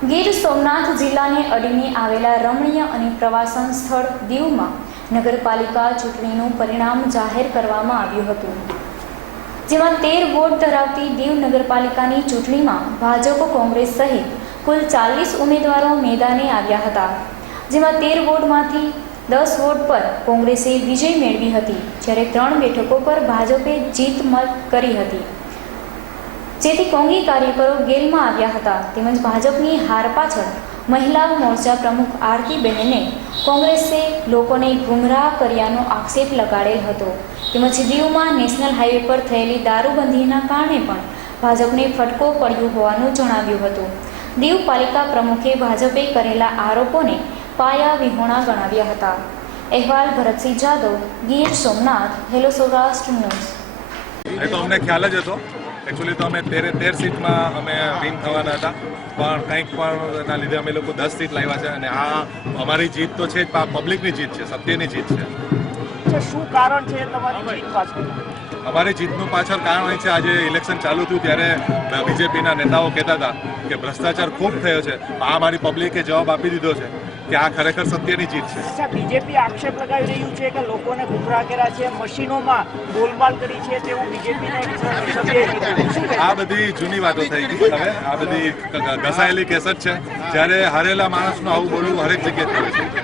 ગીર સોમનાથ જિલ્લાને અડીને આવેલા રમણીય અને પ્રવાસન સ્થળ દીવમાં નગરપાલિકા ચૂંટણીનું પરિણામ જાહેર કરવામાં આવ્યું હતું. જેમાં તેર વોટ ધરાવતી દીવ નગરપાલિકાની ચૂંટણીમાં ભાજપ, કોંગ્રેસ સહિત કુલ ચાલીસ ઉમેદવારો મેદાને આવ્યા હતા. જેમાં તેર વોર્ડમાંથી દસ વોર્ડ પર કોંગ્રેસે વિજય મેળવી હતી, જ્યારે ત્રણ બેઠકો પર ભાજપે જીત મત કરી હતી. જેથી કોંગી કાર્યકરો ગેલમાં આવ્યા હતા. તેમજ ભાજપની હાર પાછળ મહિલા મોરચા પ્રમુખ આરતીબહેને કોંગ્રેસે લોકોને ગુમરાહ કર્યાનો આક્ષેપ લગાડેલ હતો. તેમજ દીવમાં નેશનલ હાઈવે પર થયેલી દારૂબંધીના કારણે પણ ભાજપને ફટકો પડ્યો હોવાનું જણાવ્યું હતું. દીવ પાલિકા પ્રમુખે ભાજપે કરેલા આરોપોને પાયા વિહોણા ગણાવ્યા હતા. અહેવાલ ભરતસિંહ જાદવ, ગીર સોમનાથ, હેલો સૌરાષ્ટ્ર ન્યૂઝ. તો અમને ખ્યાલ જ હતો એકચ્યુઅલી તો અમે તેરે તેર સીટમાં અમે વિન થવાના હતા. પણ કંઈક પણ એના લીધે અમે લોકો દસ સીટ લાવ્યા છે અને આ અમારી જીત તો છે જ પબ્લિકની જીત છે સત્યની જીત છે. છે શું કારણ છે તમારી જીત પાછળ? અમારી જીતનું પાછળ કારણ એ છે આજે ઇલેક્શન ચાલુ થયું ત્યારે બીજેપીના નેતાઓ કહેતા હતા કે ભ્રષ્ટાચાર ખૂબ થયો છે. આ મારી પબ્લિકે જવાબ આપી દીધો છે કે આ ખરેખર સત્યની જીત છે. બીજેપી આક્ષેપ લગાવી રહ્યું છે કે લોકોને ગુમરાહ કર્યા છે મશીનોમાં ગોલમાલ કરી છે તેવું બીજેપીને આ બધી જૂની વાતો થઈ ગઈ હવે આ બધી ઘસાયેલી કેસેટ છે. જ્યારે હારેલા માણસનું આવું બોલવું હરેક જગ્યાએ થયું છે.